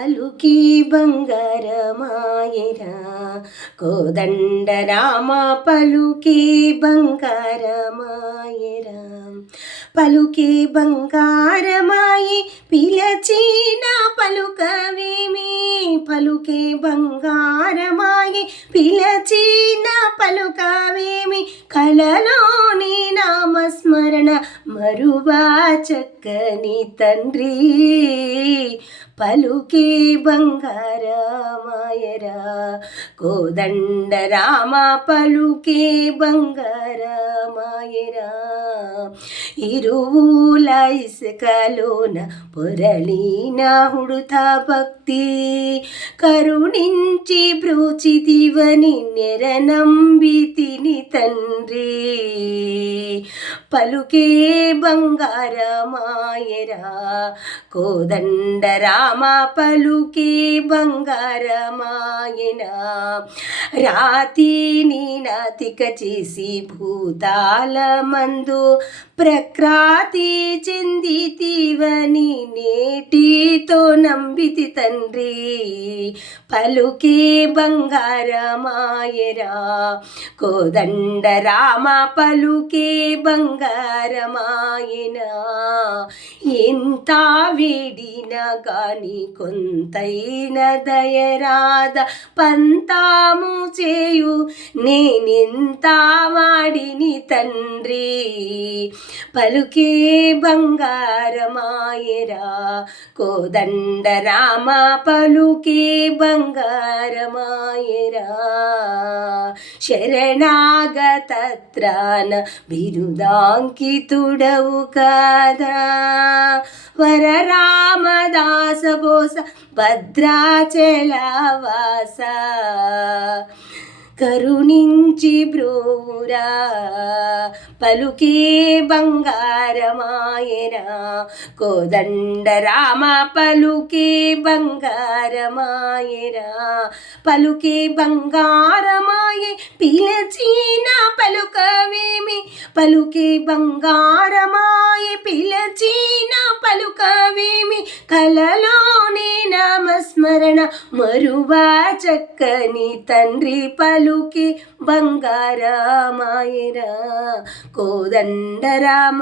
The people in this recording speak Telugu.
పలుకి బంగారమాయరా కోదండ రామ పలుకి బంగారమాయరా పలుకి బంగారమాయి పిలచిన పలుకవేమి పలుకే బంగారమాయి పిలచిన పలుకవేమి కలలోని నామస్మరణ మరువా చక్కని తండ్రి పలుకే బంగారమాయరా కోదండ రామ పలుకే బంగారమాయరా ఇరువుల ఇసుకలోన పొరలిన హుడుత భక్తి కరుణించి బ్రోచితివని నెరనంబితిని తండ్రి పలుకే బంగారమాయరా కోదండ రామ పలుకే బంగారమాయనా రాతిని నాతిక చేసి భూతాల మందు ప్రఖ్యాతి చెందితివని నేటితో నంబితి తండ్రి పలుకే బంగారమాయరా కోదండ రామ పలుకే బంగారమాయనా ఎంత వేడిన గాని కొంతైన దయరాద పంతాము చేయు నేనెంత వాడిని తండ్రి పలుకే బంగారమాయరా కోదండ రామ పలుకే బంగారమాయరా శరణాగత త్రాణ బిరుదాంకితుడవు కాదా వర రామదాస బోస భద్రాచలవాస కరుణించి బ్రోవురా పలుకే బంగారమాయరా కోదండ రామ పలుకే బంగారమాయరా పలుకే బంగారమాయే పిలచిన పలుకవేమి పలుకే బంగారమాయే పిలచిన పలుకవేమి కలలోని నామస్మరణ మరువా చక్కని తండ్రి పలుకే బంగారమాయరా కోదండ రామ.